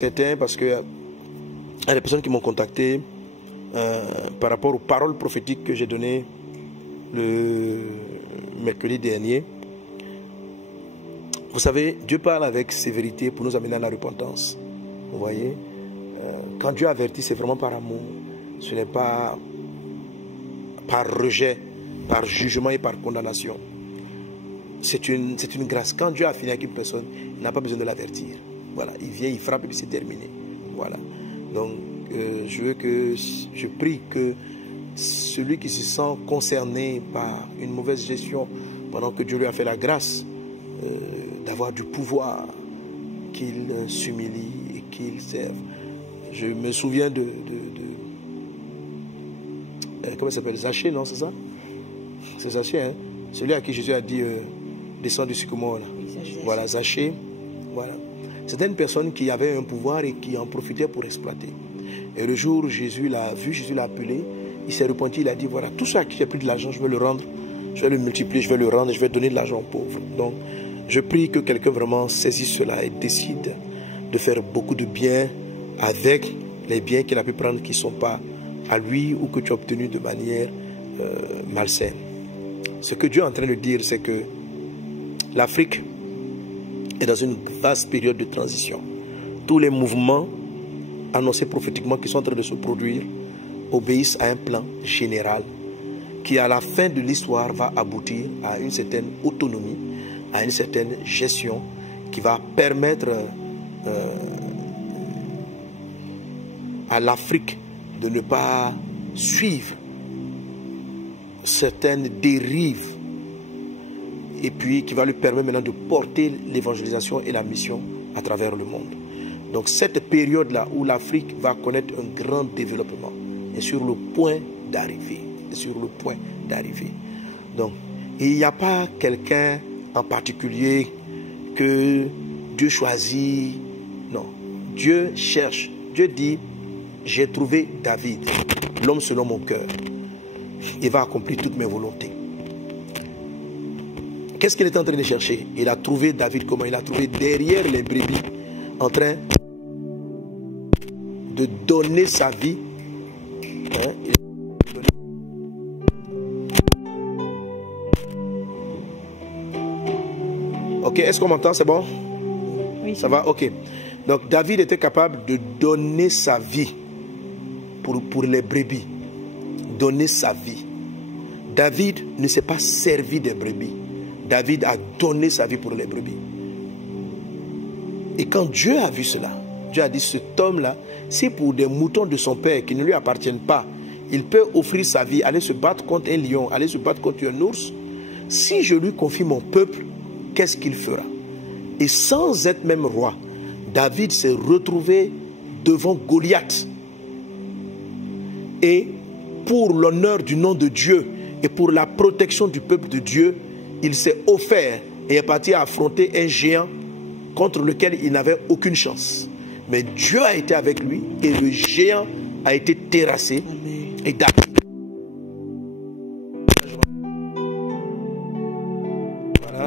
C'était parce que il y a des personnes qui m'ont contacté par rapport aux paroles prophétiques que j'ai données le mercredi dernier. Vous savez, Dieu parle avec sévérité pour nous amener à la repentance. Vous voyez, quand Dieu avertit, c'est vraiment par amour. Ce n'est pas par rejet, par jugement et par condamnation. C'est une grâce. Quand Dieu a fini avec une personne, il n'a pas besoin de l'avertir. Voilà, il vient, il frappe et puis c'est terminé. Voilà. Donc, je prie que celui qui se sent concerné par une mauvaise gestion, pendant que Dieu lui a fait la grâce d'avoir du pouvoir, qu'il s'humilie et qu'il serve. Je me souviens comment il s'appelle? Zachée, non, c'est ça? C'est Zachée, hein? Celui à qui Jésus a dit descends du sycomore. Voilà, Zachée. Voilà. C'était une personne qui avait un pouvoir et qui en profitait pour exploiter. Et le jour où Jésus l'a vu, Jésus l'a appelé, il s'est repenti, il a dit, voilà, tout ça qui j'ai pris de l'argent, je vais le rendre, je vais le multiplier, je vais le rendre, je vais donner de l'argent aux pauvres. Donc, je prie que quelqu'un vraiment saisisse cela et décide de faire beaucoup de bien avec les biens qu'il a pu prendre qui ne sont pas à lui ou que tu as obtenu de manière malsaine. Ce que Dieu est en train de dire, c'est que l'Afrique est dans une vaste période de transition. Tous les mouvements annoncés prophétiquement qui sont en train de se produire obéissent à un plan général qui, à la fin de l'histoire, va aboutir à une certaine autonomie, à une certaine gestion qui va permettre à l'Afrique de ne pas suivre certaines dérives et puis qui va lui permettre maintenant de porter l'évangélisation et la mission à travers le monde. Donc cette période-là où l'Afrique va connaître un grand développement est sur le point d'arriver. Sur le point d'arriver. Donc, il n'y a pas quelqu'un en particulier que Dieu choisit. Non. Dieu cherche. Dieu dit, j'ai trouvé David, l'homme selon mon cœur. Il va accomplir toutes mes volontés. Qu'est-ce qu'il est en train de chercher? Il a trouvé David comment? Il a trouvé derrière les brebis, en train de donner sa vie. Hein? Ok, est-ce qu'on m'entend? C'est bon? Oui. Ça va? Ok. Donc David était capable de donner sa vie pour les brebis. Donner sa vie. David ne s'est pas servi des brebis. David a donné sa vie pour les brebis. Et quand Dieu a vu cela, Dieu a dit, cet homme-là, si pour des moutons de son père qui ne lui appartiennent pas, il peut offrir sa vie, aller se battre contre un lion, aller se battre contre un ours, si je lui confie mon peuple, qu'est-ce qu'il fera? Et sans être même roi, David s'est retrouvé devant Goliath. Et pour l'honneur du nom de Dieu et pour la protection du peuple de Dieu, il s'est offert et est parti affronter un géant contre lequel il n'avait aucune chance. Mais Dieu a été avec lui et le géant a été terrassé. Amen. Et David. Voilà.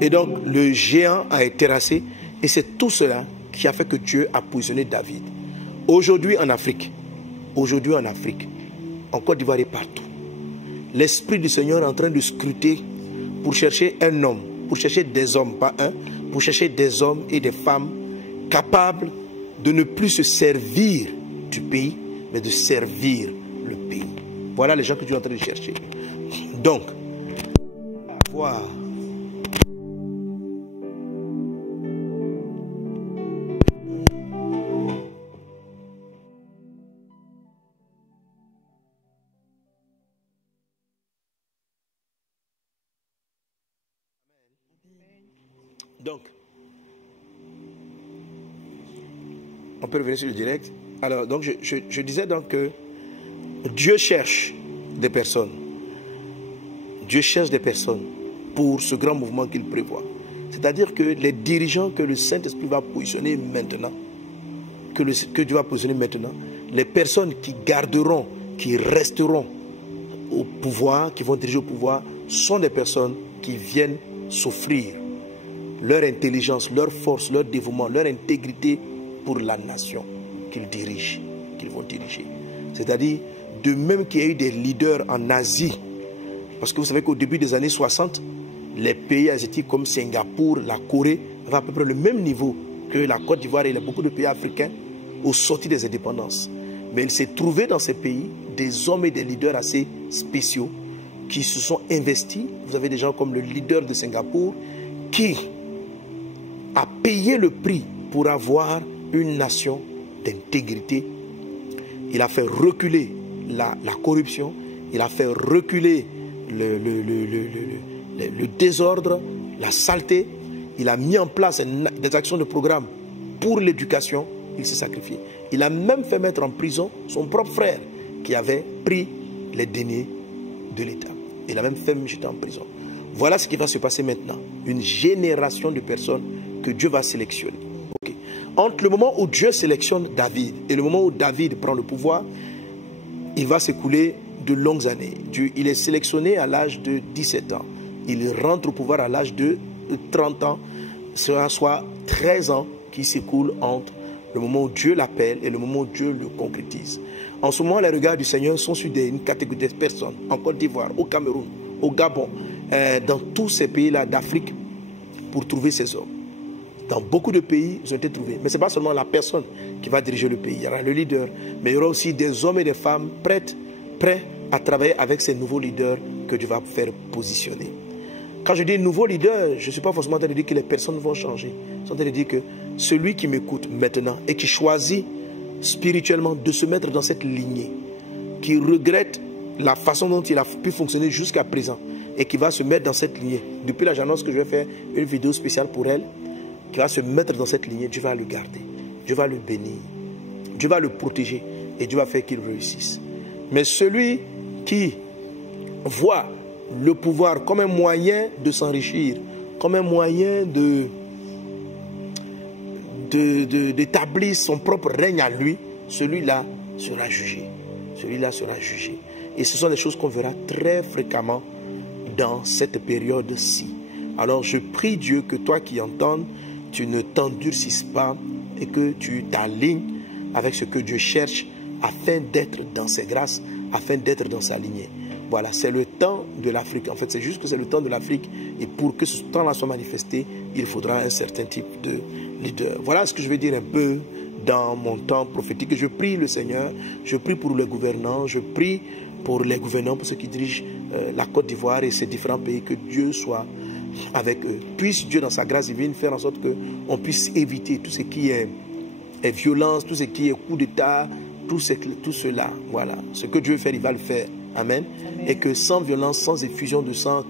Et donc le géant a été terrassé et c'est tout cela qui a fait que Dieu a positionné David. Aujourd'hui en Afrique, en Côte d'Ivoire et partout, l'Esprit du Seigneur est en train de scruter pour chercher un homme, pour chercher des hommes, pas un, pour chercher des hommes et des femmes capables de ne plus se servir du pays, mais de servir le pays. Voilà les gens que Dieu est en train de chercher. Donc, avoir donc, on peut revenir sur le direct. Alors, donc, je disais donc que Dieu cherche des personnes. Dieu cherche des personnes pour ce grand mouvement qu'il prévoit. C'est-à-dire que les dirigeants que le Saint-Esprit va positionner maintenant, que Dieu va positionner maintenant, les personnes qui garderont, qui resteront au pouvoir, qui vont diriger au pouvoir, sont des personnes qui viennent s'offrir leur intelligence, leur force, leur dévouement, leur intégrité pour la nation qu'ils dirigent, qu'ils vont diriger. C'est-à-dire, de même qu'il y a eu des leaders en Asie, parce que vous savez qu'au début des années 60, les pays asiatiques comme Singapour, la Corée, avaient à peu près le même niveau que la Côte d'Ivoire et beaucoup de pays africains au sorti des indépendances. Mais il s'est trouvé dans ces pays des hommes et des leaders assez spéciaux qui se sont investis. Vous avez des gens comme le leader de Singapour qui a payé le prix pour avoir une nation d'intégrité. Il a fait reculer la corruption, il a fait reculer le désordre, la saleté. Il a mis en place des actions de programme pour l'éducation. Il s'est sacrifié. Il a même fait mettre en prison son propre frère qui avait pris les deniers de l'État. Il a même fait jeter en prison. Voilà ce qui va se passer maintenant. Une génération de personnes que Dieu va sélectionner. Okay. Entre le moment où Dieu sélectionne David et le moment où David prend le pouvoir, il va s'écouler de longues années. Il est sélectionné à l'âge de 17 ans. Il rentre au pouvoir à l'âge de 30 ans, soit 13 ans qui s'écoulent entre le moment où Dieu l'appelle et le moment où Dieu le concrétise. En ce moment, les regards du Seigneur sont sur une catégorie de personnes, en Côte d'Ivoire, au Cameroun, au Gabon, dans tous ces pays-là d'Afrique, pour trouver ces hommes. Dans beaucoup de pays, ils ont été trouvés. Mais ce n'est pas seulement la personne qui va diriger le pays. Il y aura le leader, mais il y aura aussi des hommes et des femmes prêts à travailler avec ces nouveaux leaders que Dieu va faire positionner. Quand je dis nouveau leader, je ne suis pas forcément en train de dire que les personnes vont changer. Je suis en train de dire que celui qui m'écoute maintenant et qui choisit spirituellement de se mettre dans cette lignée, qui regrette la façon dont il a pu fonctionner jusqu'à présent et qui va se mettre dans cette lignée. Depuis là, j'annonce que je vais faire une vidéo spéciale pour elle, qui va se mettre dans cette lignée. Dieu va le garder, Dieu va le bénir, Dieu va le protéger et Dieu va faire qu'il réussisse. Mais celui qui voit le pouvoir comme un moyen de s'enrichir, comme un moyen d'établir son propre règne à lui, celui-là sera jugé. Celui-là sera jugé. Et ce sont des choses qu'on verra très fréquemment dans cette période-ci. Alors je prie Dieu que toi qui entends, tu ne t'endurcisses pas et que tu t'alignes avec ce que Dieu cherche afin d'être dans ses grâces, afin d'être dans sa lignée. Voilà, c'est le temps de l'Afrique. En fait, c'est juste que c'est le temps de l'Afrique. Et pour que ce temps-là soit manifesté, il faudra un certain type de leader. Voilà ce que je vais dire un peu dans mon temps prophétique. Je prie le Seigneur, je prie pour les gouvernants, je prie pour les gouvernants, pour ceux qui dirigent la Côte d'Ivoire et ces différents pays, que Dieu soit avec eux. Puisse Dieu, dans sa grâce divine, faire en sorte qu'on puisse éviter tout ce qui est violence, tout ce qui est coup d'État, tout cela. Voilà, ce que Dieu veut faire, il va le faire. Amen. Amen. Et que sans violence, sans effusion de sang,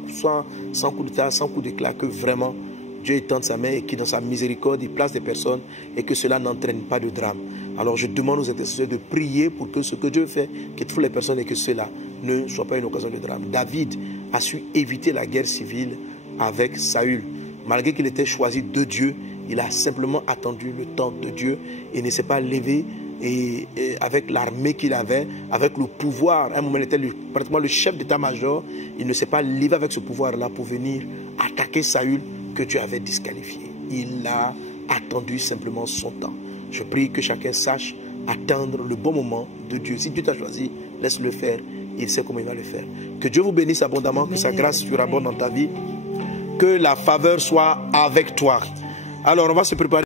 sans coup d'état, sans coup d'éclat, que vraiment Dieu étende sa main et qu'il dans sa miséricorde, il place des personnes et que cela n'entraîne pas de drame. Alors je demande aux intercesseurs de prier pour que ce que Dieu fait, qu'il trouve les personnes et que cela ne soit pas une occasion de drame. David a su éviter la guerre civile avec Saül. Malgré qu'il était choisi de Dieu, il a simplement attendu le temps de Dieu et ne s'est pas levé. Et avec l'armée qu'il avait, avec le pouvoir, à un moment il était pratiquement le chef d'état-major, il ne s'est pas livré avec ce pouvoir-là pour venir attaquer Saül que Dieu avait disqualifié. Il a attendu simplement son temps. Je prie que chacun sache attendre le bon moment de Dieu. Si Dieu t'a choisi, laisse-le faire. Il sait comment il va le faire. Que Dieu vous bénisse abondamment, que sa grâce surabonde dans ta vie, que la faveur soit avec toi. Alors on va se préparer.